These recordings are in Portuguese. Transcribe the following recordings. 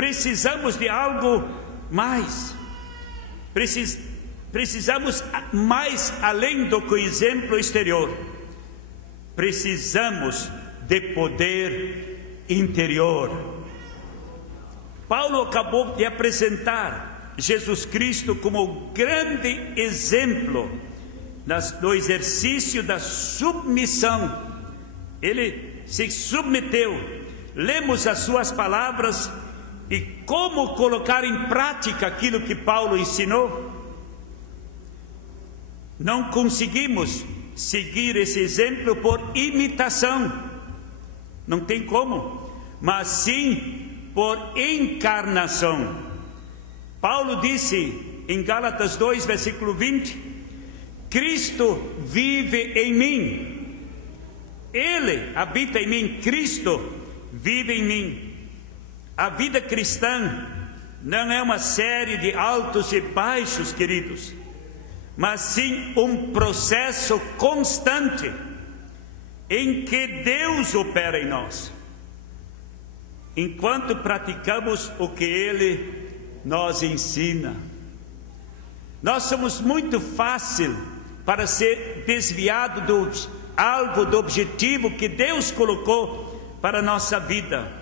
precisamos de algo mais. Precisamos mais além do que o exemplo exterior. Precisamos de poder interior. Paulo acabou de apresentar Jesus Cristo como o grande exemplo no exercício da submissão. Ele se submeteu. Lemos as suas palavras e como colocar em prática aquilo que Paulo ensinou. Não conseguimos seguir esse exemplo por imitação, não tem como, mas sim por encarnação. Paulo disse em Gálatas 2, versículo 20: Cristo vive em mim, Ele habita em mim, Cristo vive em mim. A vida cristã não é uma série de altos e baixos, queridos, mas sim um processo constante em que Deus opera em nós, enquanto praticamos o que Ele nos ensina. Nós somos muito fácil para ser desviado do alvo, do objetivo que Deus colocou para a nossa vida.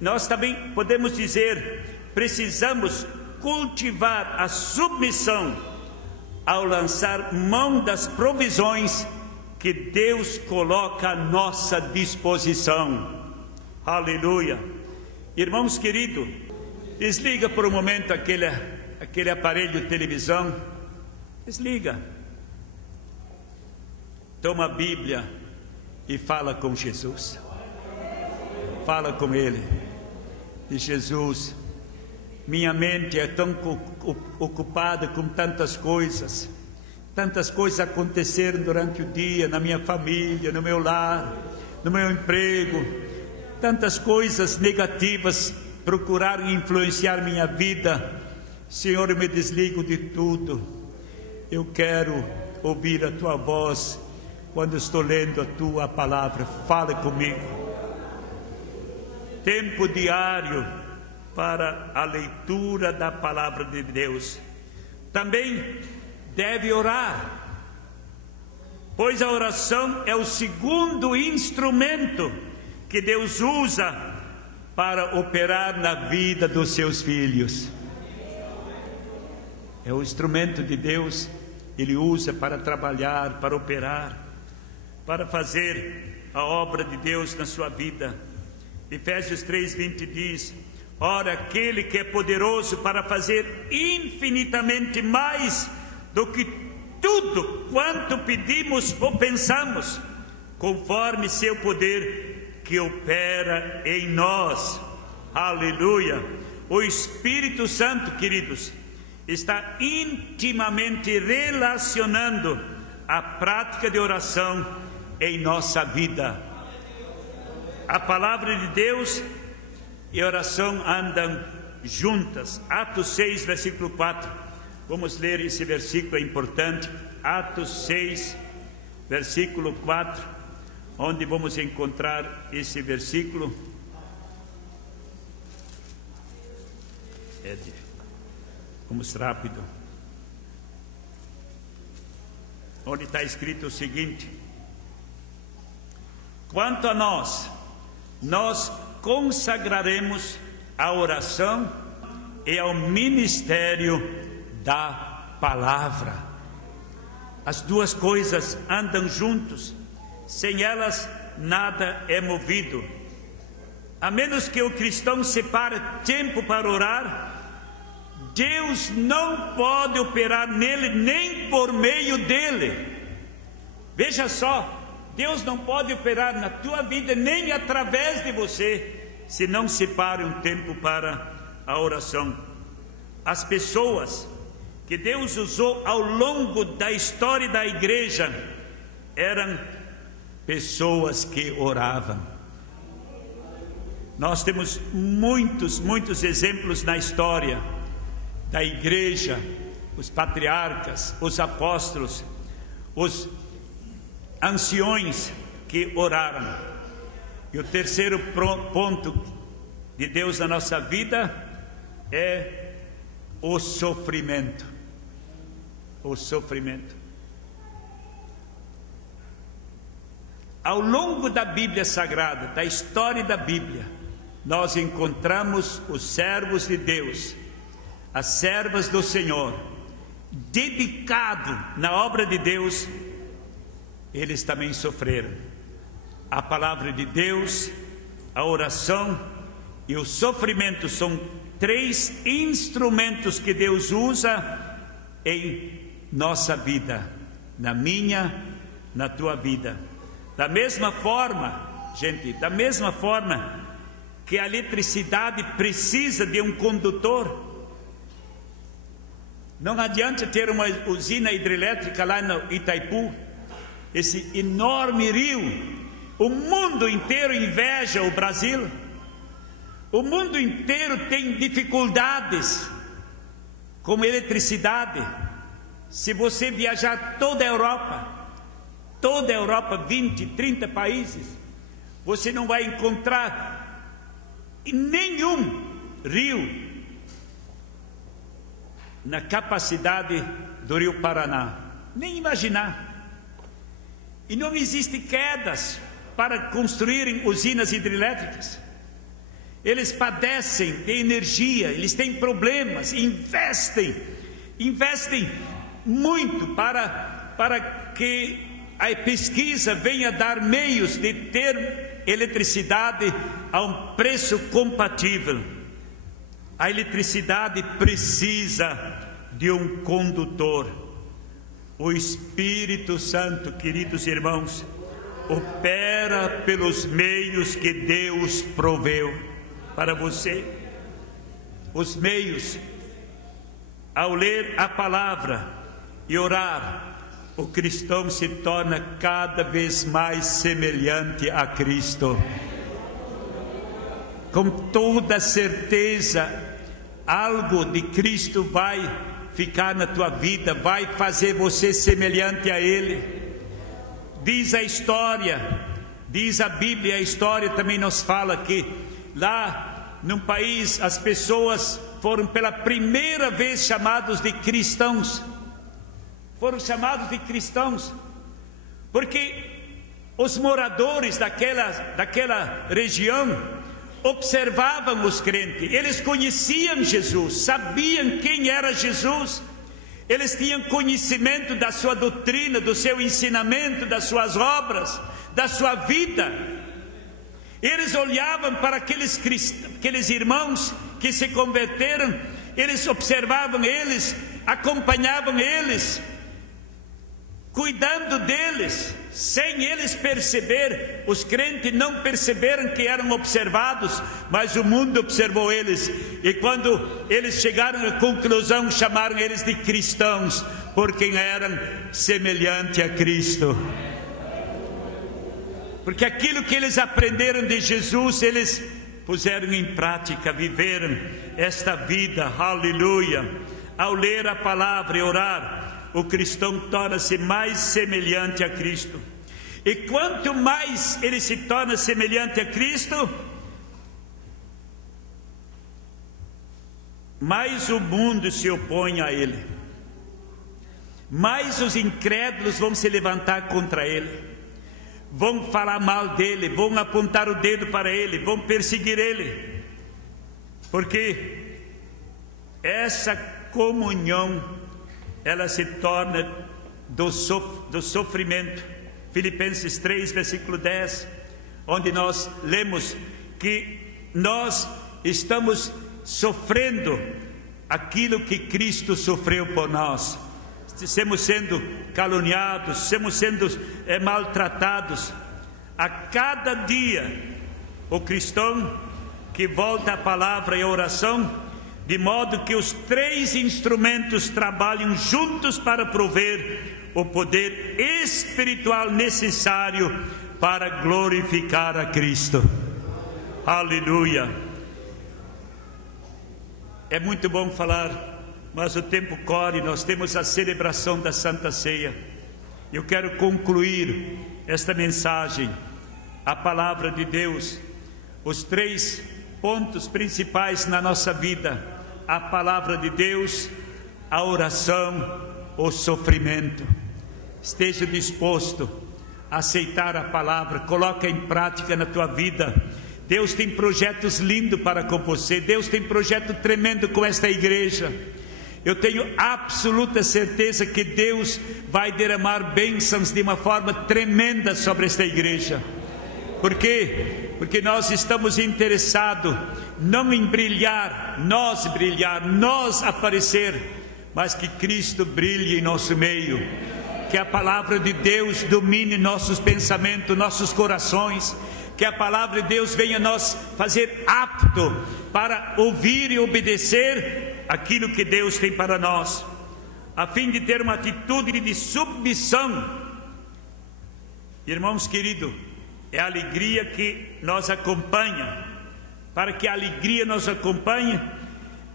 Nós também podemos dizer, precisamos cultivar a submissão ao lançar mão das provisões que Deus coloca à nossa disposição. Aleluia. Irmãos queridos, desliga por um momento aquele aparelho de televisão. Desliga. Toma a Bíblia e fala com Jesus. Fala com Ele. Diz: Jesus, minha mente é tão ocupada com tantas coisas aconteceram durante o dia, na minha família, no meu lar, no meu emprego, tantas coisas negativas procuraram influenciar minha vida. Senhor, eu me desligo de tudo. Eu quero ouvir a Tua voz quando estou lendo a Tua palavra. Fala comigo. Tempo diário para a leitura da palavra de Deus. Também deve orar, pois a oração é o segundo instrumento que Deus usa para operar na vida dos seus filhos. É o instrumento de Deus, Ele usa para trabalhar, para operar, para fazer a obra de Deus na sua vida. Efésios 3:20 diz: ora, aquele que é poderoso para fazer infinitamente mais do que tudo quanto pedimos ou pensamos, conforme seu poder que opera em nós. Aleluia. O Espírito Santo, queridos, está intimamente relacionando a prática de oração em nossa vida. A palavra de Deus e oração andam juntas. Atos 6, versículo 4. Vamos ler esse versículo, é importante. Atos 6, versículo 4, onde vamos encontrar esse versículo. Vamos rápido. Onde está escrito o seguinte: quanto a nós consagraremos a oração e ao ministério da palavra. As duas coisas andam juntos, sem elas nada é movido. A menos que o cristão separe tempo para orar, Deus não pode operar nele nem por meio dele. Veja só, Deus não pode operar na tua vida nem através de você, se não separe um tempo para a oração. As pessoas que Deus usou ao longo da história da igreja eram pessoas que oravam. Nós temos muitos exemplos na história da igreja, os patriarcas, os apóstolos, os anciões que oraram. E o terceiro ponto de Deus na nossa vida é o sofrimento. O sofrimento. Ao longo da Bíblia Sagrada, da história da Bíblia, nós encontramos os servos de Deus, as servas do Senhor, dedicado na obra de Deus. Eles também sofreram. A palavra de Deus, a oração e o sofrimento são três instrumentos que Deus usa em nossa vida, na minha, na tua vida. Da mesma forma, gente, da mesma forma que a eletricidade precisa de um condutor. Não adianta ter uma usina hidrelétrica lá no Itaipu, esse enorme rio. O mundo inteiro inveja o Brasil. O mundo inteiro tem dificuldades com eletricidade. Se você viajar toda a Europa, 20, 30 países, você não vai encontrar nenhum rio na capacidade do Rio Paraná, nem imaginar. E não existem quedas para construírem usinas hidrelétricas. Eles padecem de energia, eles têm problemas, investem muito para que a pesquisa venha dar meios de ter eletricidade a um preço compatível. A eletricidade precisa de um condutor. O Espírito Santo, queridos irmãos, opera pelos meios que Deus proveu para você. Os meios, ao ler a palavra e orar, o cristão se torna cada vez mais semelhante a Cristo. Com toda certeza, algo de Cristo vai ficar na tua vida, vai fazer você semelhante a Ele. Diz a história, diz a Bíblia, a história também nos fala que lá num país as pessoas foram pela primeira vez chamados de cristãos. Foram chamados de cristãos porque os moradores daquela região observavam os crentes. Eles conheciam Jesus, sabiam quem era Jesus. Eles tinham conhecimento da sua doutrina, do seu ensinamento, das suas obras, da sua vida. Eles olhavam para aqueles irmãos que se converteram. Eles observavam eles, acompanhavam eles, cuidando deles, sem eles perceber. Os crentes não perceberam que eram observados, mas o mundo observou eles. E quando eles chegaram à conclusão, chamaram eles de cristãos, porque eram semelhantes a Cristo. Porque aquilo que eles aprenderam de Jesus, eles puseram em prática, viveram esta vida, aleluia. Ao ler a palavra e orar, o cristão torna-se mais semelhante a Cristo. E quanto mais ele se torna semelhante a Cristo, mais o mundo se opõe a ele, mais os incrédulos vão se levantar contra ele, vão falar mal dele, vão apontar o dedo para ele, vão perseguir ele, porque essa comunhão ela se torna do sofrimento. Filipenses 3, versículo 10, onde nós lemos que nós estamos sofrendo aquilo que Cristo sofreu por nós. Estamos sendo caluniados, estamos sendo maltratados. A cada dia, o cristão que volta à palavra e à oração, de modo que os três instrumentos trabalham juntos para prover o poder espiritual necessário para glorificar a Cristo. Aleluia. É muito bom falar, mas o tempo corre. Nós temos a celebração da Santa Ceia. Eu quero concluir esta mensagem, a palavra de Deus, os três pontos principais na nossa vida: a palavra de Deus, a oração, o sofrimento. Esteja disposto a aceitar a palavra, coloca em prática na tua vida. Deus tem projetos lindos para com você, Deus tem projeto tremendo com esta igreja. Eu tenho absoluta certeza que Deus vai derramar bênçãos de uma forma tremenda sobre esta igreja. Por quê? Porque nós estamos interessados não em brilhar, nós aparecer, mas que Cristo brilhe em nosso meio, que a palavra de Deus domine nossos pensamentos, nossos corações, que a palavra de Deus venha nos fazer apto para ouvir e obedecer aquilo que Deus tem para nós, a fim de ter uma atitude de submissão. Irmãos queridos, é a alegria que nos acompanha. Para que a alegria nos acompanhe,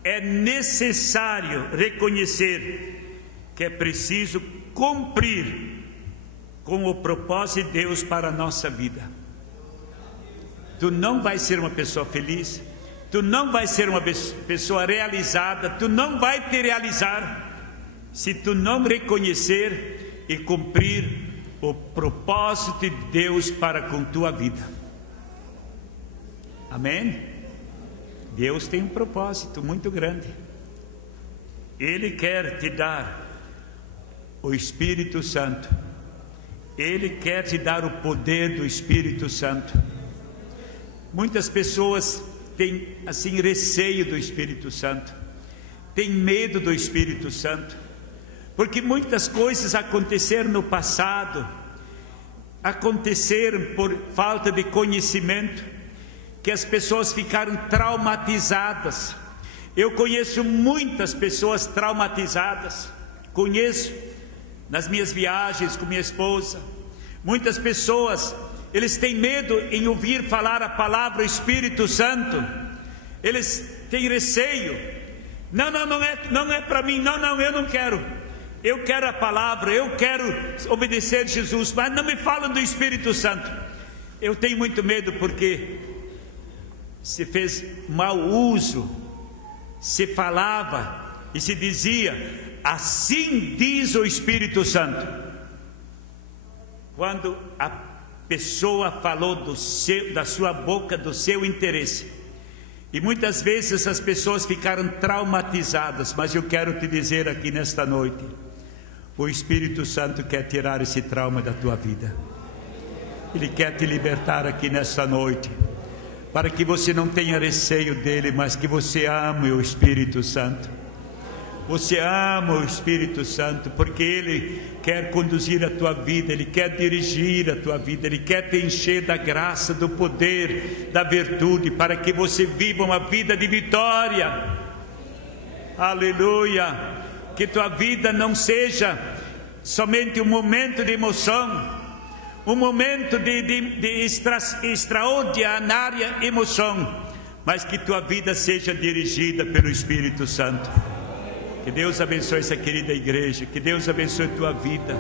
é necessário reconhecer que é preciso cumprir com o propósito de Deus para a nossa vida. Tu não vais ser uma pessoa feliz, tu não vais ser uma pessoa realizada, tu não vai te realizar se tu não reconhecer e cumprir o propósito de Deus para com tua vida. Amém? Deus tem um propósito muito grande. Ele quer te dar o Espírito Santo. Ele quer te dar o poder do Espírito Santo. Muitas pessoas têm assim receio do Espírito Santo, têm medo do Espírito Santo, porque muitas coisas aconteceram no passado, aconteceram por falta de conhecimento, que as pessoas ficaram traumatizadas. Eu conheço muitas pessoas traumatizadas, conheço nas minhas viagens com minha esposa. Muitas pessoas, eles têm medo em ouvir falar a palavra Espírito Santo, eles têm receio. Não é para mim, eu não quero. Eu quero a palavra, eu quero obedecer Jesus, mas não me falam do Espírito Santo. Eu tenho muito medo porque se fez mau uso, se falava e se dizia: assim diz o Espírito Santo, quando a pessoa falou da sua boca, do seu interesse. E muitas vezes as pessoas ficaram traumatizadas. Mas eu quero te dizer aqui nesta noite, o Espírito Santo quer tirar esse trauma da tua vida. Ele quer te libertar aqui nesta noite, para que você não tenha receio dele, mas que você ame o Espírito Santo. Você ama o Espírito Santo, porque ele quer conduzir a tua vida, ele quer dirigir a tua vida, ele quer te encher da graça, do poder, da virtude, para que você viva uma vida de vitória. Aleluia! Que tua vida não seja somente um momento de emoção, um momento de extraordinária emoção, mas que tua vida seja dirigida pelo Espírito Santo. Que Deus abençoe essa querida igreja, que Deus abençoe tua vida.